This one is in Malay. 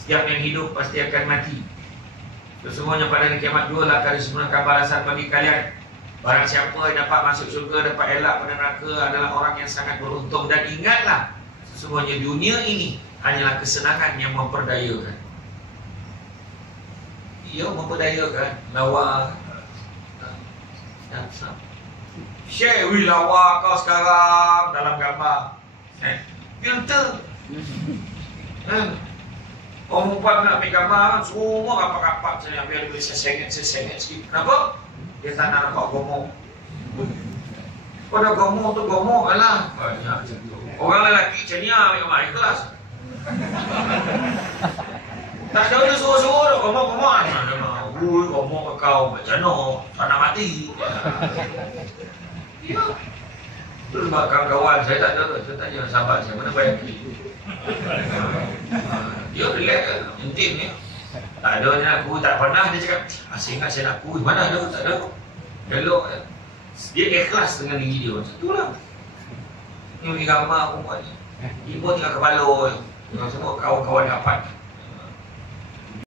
Setiap yang hidup pasti akan mati. Sesungguhnya pada hari kiamat dua akan disempurnakan balasan bagi kalian. Barang siapa yang dapat masuk syurga, dapat elak pada neraka adalah orang yang sangat beruntung. Dan ingatlah, sesungguhnya dunia ini hanyalah kesenangan yang memperdayakan. Ia memperdayakan. Lawa Syekh, wih lawa kau sekarang dalam gambar filter. Orang perempuan nak ambil gambar, semua rapat-rapat saya biar dia boleh sesengit sikit. Kenapa? Dia tak nak nampak gomong. Pada gomong tu gomong lah. Orang lelaki macam ni ambil gambar ikhlas. Tak ada dia suruh-suruh dah gomong-gomong. Ui, gomong ke kau macam mana? Tak nak mati. Ya. Terus kawan-kawan saya tak ada. Saya tanya sahabat saya, mana bayar duit? Dia relax kan, intim ni. Tak ada ni aku, tak pernah dia cakap asyik ingat saya nak aku, mana ada, tak ada. Elok kan. Dia ikhlas dengan diri dia, macam tu lah. Ni bagi gambar perempuan ni. Ibu tinggal kepala, dengan semua kawan-kawan dapat.